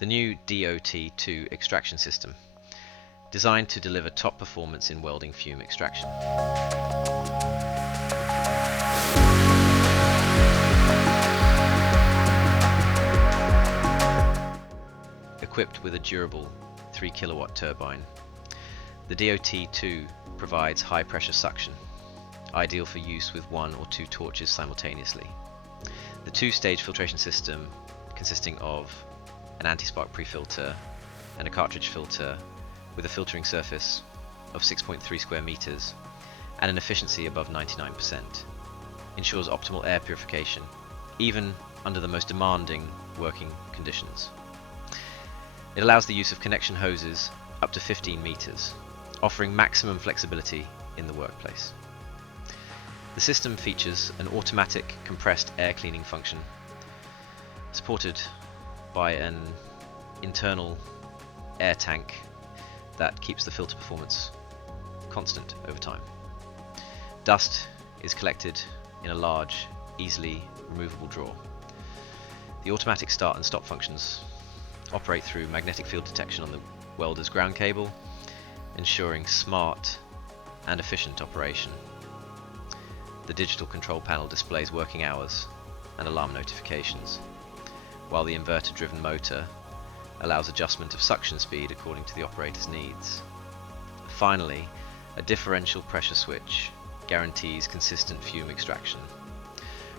the new DOT2 extraction system, designed to deliver top performance in welding fume extraction. Equipped with a durable 3 kilowatt turbine, the DOT2 provides high pressure suction, ideal for use with 1 or 2 torches simultaneously. The two-stage filtration system, consisting of an anti-spark pre-filter and a cartridge filter with a filtering surface of 6.3 square meters and an efficiency above 99%, ensures optimal air purification, even under the most demanding working conditions. It allows the use of connection hoses up to 15 meters, offering maximum flexibility in the workplace. The system features an automatic compressed air cleaning function, supported by an internal air tank that keeps the filter performance constant over time. Dust is collected in a large, easily removable drawer. The automatic start and stop functions operate through magnetic field detection on the welder's ground cable, ensuring smart and efficient operation. The digital control panel displays working hours and alarm notifications, while the inverter-driven motor allows adjustment of suction speed according to the operator's needs. Finally, a differential pressure switch guarantees consistent fume extraction,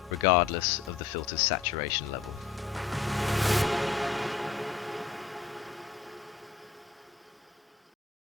regardless of the filter's saturation level.